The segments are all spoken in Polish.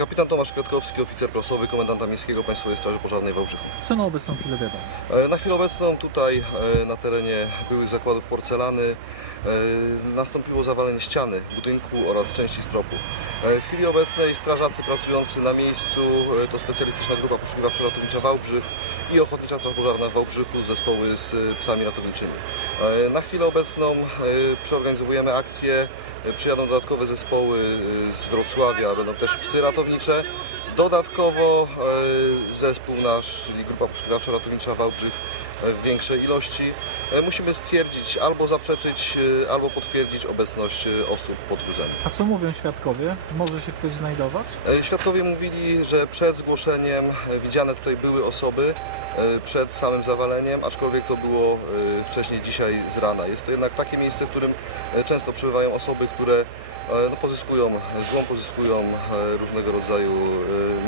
Kapitan Tomasz Kwiatkowski, oficer prasowy Komendanta Miejskiego Państwowej Straży Pożarnej w Wałbrzychu. Co na obecną chwilę wiadomo? E, Na chwilę obecną tutaj e, na terenie byłych zakładów porcelany e, nastąpiło zawalenie ściany budynku oraz części stropu. W chwili obecnej strażacy pracujący na miejscu to specjalistyczna grupa poszukiwawczo-ratownicza Wałbrzych i Ochotnicza Straż Pożarna w Wałbrzychu zespoły z psami ratowniczymi. Na chwilę obecną przeorganizowujemy akcję, przyjadą dodatkowe zespoły z Wrocławia, będą też psy ratownicze prawnicze Dodatkowo e, zespół nasz, czyli grupa poszukiwawczo-ratownicza Wałbrzych e, w większej ilości. E, Musimy stwierdzić albo zaprzeczyć, albo potwierdzić obecność osób pod gruzem. A co mówią świadkowie? Może się ktoś znajdować? Świadkowie mówili, że przed zgłoszeniem widziane tutaj były osoby przed samym zawaleniem, aczkolwiek to było wcześniej dzisiaj z rana. Jest to jednak takie miejsce, w którym często przebywają osoby, które no, pozyskują złom, pozyskują różnego rodzaju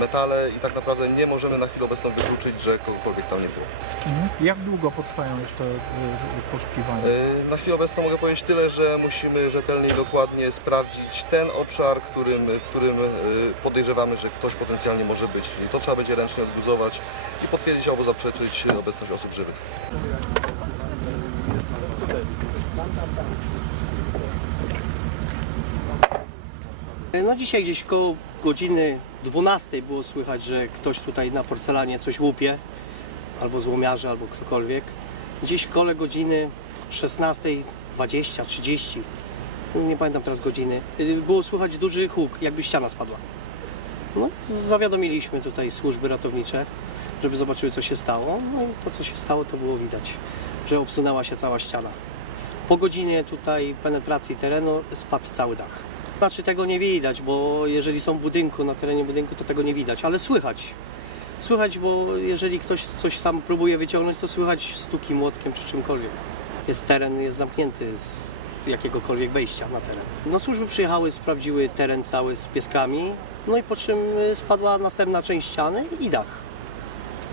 metale i tak naprawdę nie możemy na chwilę obecną wykluczyć, że kogokolwiek tam nie było. Mhm. Jak długo potrwają jeszcze y, poszukiwania? E, Na chwilę obecną mogę powiedzieć tyle, że musimy rzetelnie i dokładnie sprawdzić ten obszar, którym, w którym e, podejrzewamy, że ktoś potencjalnie może być. Czyli to trzeba będzie ręcznie odgruzować i potwierdzić albo zaprzeczyć obecność osób żywych. No dzisiaj gdzieś koło godziny 12 było słychać, że ktoś tutaj na porcelanie coś łupie, albo złomiarze, albo ktokolwiek. Gdzieś koło godziny 16.20, 30, nie pamiętam teraz godziny, y, było słychać duży huk, jakby ściana spadła. No, zawiadomiliśmy tutaj służby ratownicze, żeby zobaczyły co się stało. No i to co się stało to było widać, że obsunęła się cała ściana. Po godzinie tutaj penetracji terenu spadł cały dach. Znaczy tego nie widać, bo jeżeli są budynku, na terenie budynku, to tego nie widać, ale słychać. Słychać, bo jeżeli ktoś coś tam próbuje wyciągnąć, to słychać stuki młotkiem czy czymkolwiek. Jest teren, jest zamknięty z jakiegokolwiek wejścia na teren. No służby przyjechały, sprawdziły teren cały z pieskami, no i po czym spadła następna część ściany i dach.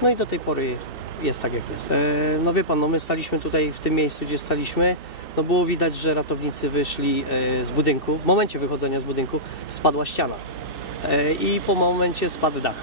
No i do tej pory jest tak jak jest. E, no wie pan, no my staliśmy tutaj w tym miejscu, gdzie staliśmy. No było widać, że ratownicy wyszli e, z budynku. W momencie wychodzenia z budynku spadła ściana. E, I po momencie spadł dach.